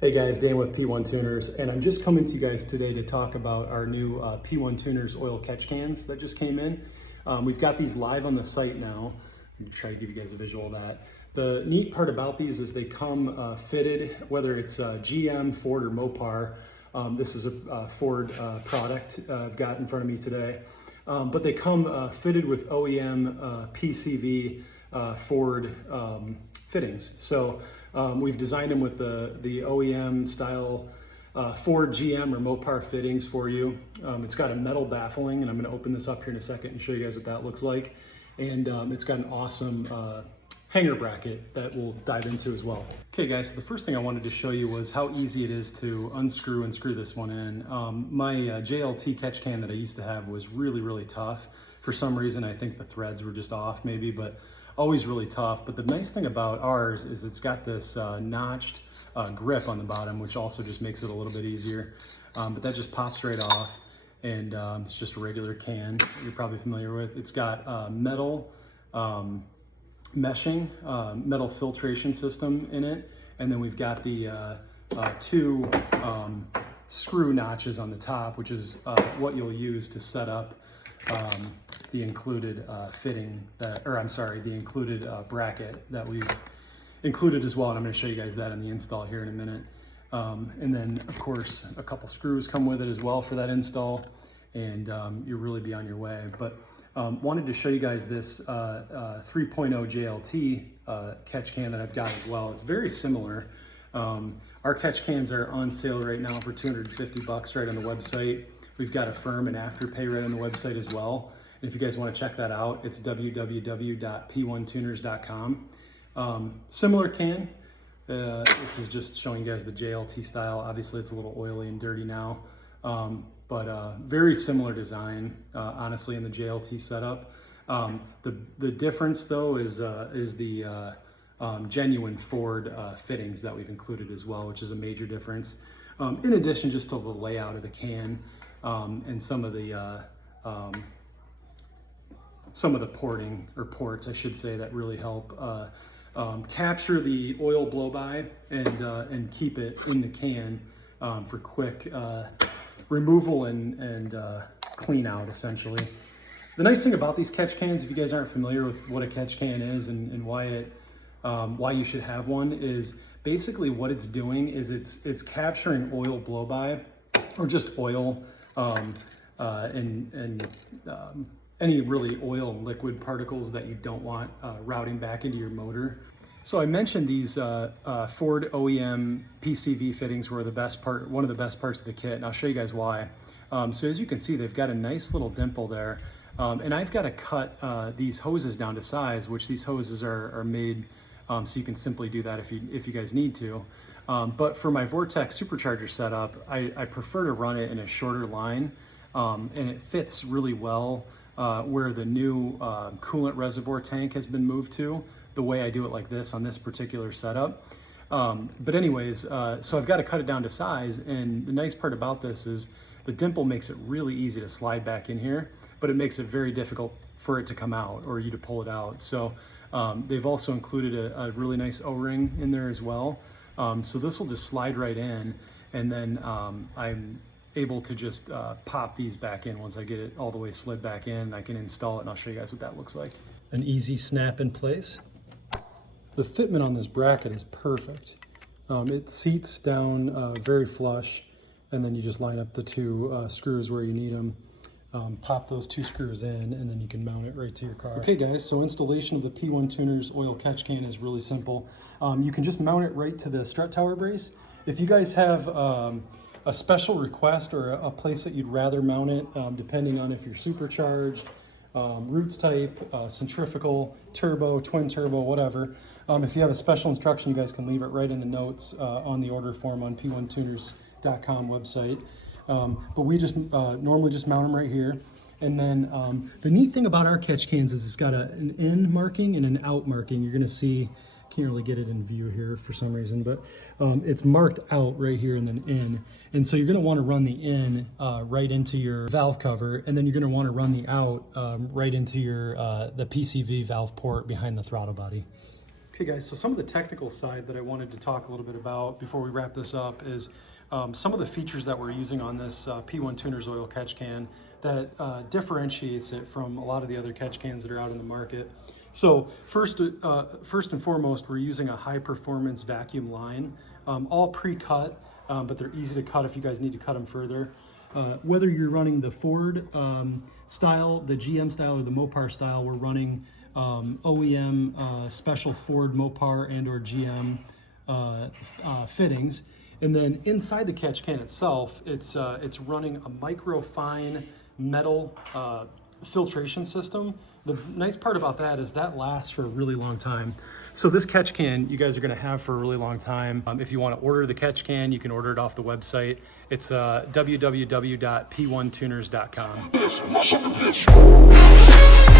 Hey guys, Dan with P1 Tuners, and I'm just coming to you guys today to talk about our new P1 Tuners oil catch cans that just came in. We've got these live on the site now. I'm gonna try to give you guys a visual of that. The neat part about these is they come fitted, whether it's GM, Ford, or Mopar. This is a Ford product I've got in front of me today. But they come fitted with OEM PCV Ford fittings. So we've designed them with the OEM style Ford, GM, or Mopar fittings for you. It's got a metal baffling, and I'm going to open this up here in a second and show you guys what that looks like. And it's got an awesome hanger bracket that we'll dive into as well. Okay guys, so the first thing I wanted to show you was how easy it is to unscrew and screw this one in. My JLT catch can that I used to have was really tough. For some reason, I think the threads were just off maybe, but always really tough. But the nice thing about ours is it's got this notched grip on the bottom, which also just makes it a little bit easier. But that just pops right off, and it's just a regular can you're probably familiar with. It's got metal meshing, metal filtration system in it, and then we've got the two screw notches on the top, which is what you'll use to set up the included fitting that, or I'm sorry, the included bracket that we've included as well. And I'm going to show you guys that in the install here in a minute. And then of course a couple screws come with it as well for that install, and you'll really be on your way. But wanted to show you guys this 3.0 JLT catch can that I've got as well. It's very similar. Our catch cans are on sale right now for $250 right on the website. We've got a firm and afterpay right on the website as well. And if you guys want to check that out, it's www.p1tuners.com. Similar can. This is just showing you guys the JLT style. Obviously, it's a little oily and dirty now, but very similar design, honestly, in the JLT setup. The difference, though, is the genuine Ford fittings that we've included as well, which is a major difference. In addition, just to the layout of the can. And some of the porting, or ports, I should say, that really help capture the oil blow-by and keep it in the can for quick removal and clean out, essentially. The nice thing about these catch cans, if you guys aren't familiar with what a catch can is and why you should have one, is basically what it's doing is it's capturing oil blow-by, or just oil, and any really oil and liquid particles that you don't want routing back into your motor. So I mentioned these Ford OEM PCV fittings were one of the best parts of the kit, and I'll show you guys why. So as you can see, they've got a nice little dimple there, and I've got to cut these hoses down to size, which these hoses are made so you can simply do that if you guys need to. But for my Vortex supercharger setup, I prefer to run it in a shorter line, and it fits really well where the new coolant reservoir tank has been moved to, the way I do it like this on this particular setup. But anyways, so I've got to cut it down to size, and the nice part about this is the dimple makes it really easy to slide back in here, but it makes it very difficult for it to come out or you to pull it out. So they've also included a really nice O-ring in there as well. So this will just slide right in, and then I'm able to just pop these back in once I get it all the way slid back in. I can install it, and I'll show you guys what that looks like. An easy snap in place. The fitment on this bracket is perfect. It seats down very flush, and then you just line up the two screws where you need them. Pop those two screws in, and then you can mount it right to your car. Okay guys, so installation of the P1 Tuners oil catch can is really simple. You can just mount it right to the strut tower brace. If you guys have a special request or a place that you'd rather mount it, depending on if you're supercharged, roots type, centrifugal, turbo, twin turbo, whatever. If you have a special instruction, you guys can leave it right in the notes on the order form on p1tuners.com website. But we just normally just mount them right here. And then the neat thing about our catch cans is it's got an in marking and an out marking. You're gonna see, can't really get it in view here for some reason, but it's marked out right here and then in. And so you're gonna wanna run the in right into your valve cover, and then you're gonna wanna run the out right into your the PCV valve port behind the throttle body. Okay guys, so some of the technical side that I wanted to talk a little bit about before we wrap this up is some of the features that we're using on this P1 Tuners oil catch can that differentiates it from a lot of the other catch cans that are out in the market. So first and foremost, we're using a high performance vacuum line, all pre-cut, but they're easy to cut if you guys need to cut them further. Whether you're running the Ford style, the GM style, or the Mopar style, we're running OEM special Ford, Mopar, and or GM fittings. And then inside the catch can itself, it's running a microfine metal filtration system. The nice part about that is that lasts for a really long time. So this catch can you guys are going to have for a really long time. If you want to order the catch can, you can order it off the website. It's www.p1tuners.com.